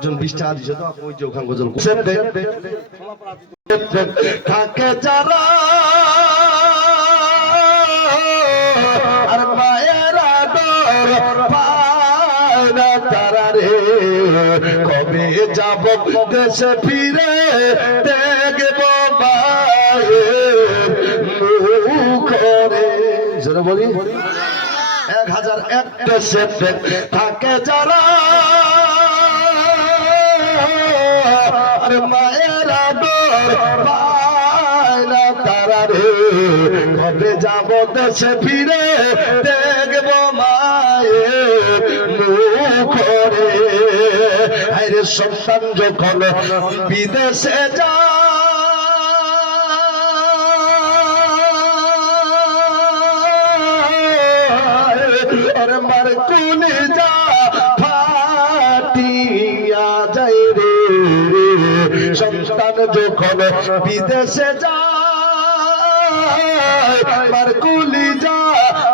একজন বিশ টাকা দিছে তো আপনি ওই যে ওখান গজল থাকে যারা আর মায়ের আদর পায় তারা রে? কবে যাব দেশে ফিরে? দেখব বলি। এক হাজার একটা সেপ্টেক থাকে যারা আর মায়ের আদর পায় না তারা রে। কবে যাব দেশে ফিরে দেখব মায়ের মুখ রে আরে সন্তান যখন বিদেশে যায়, আরে মার কুনি যা রে সন্তান যখন বিদেশে যায় কুলি যা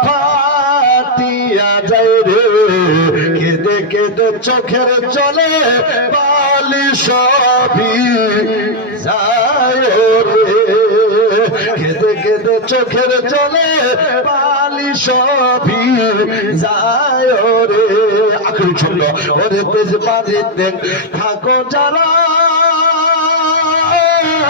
ফাটিয়া যায় রে। কেঁদে কেঁদে চোখের চলে বালি সবই যায় রে। কেঁদে কেঁদে চোখের চলে বালি সবই যায় রে। আখরি ছন্দ ওরে তেজ বাড়িতে থাকো যারা।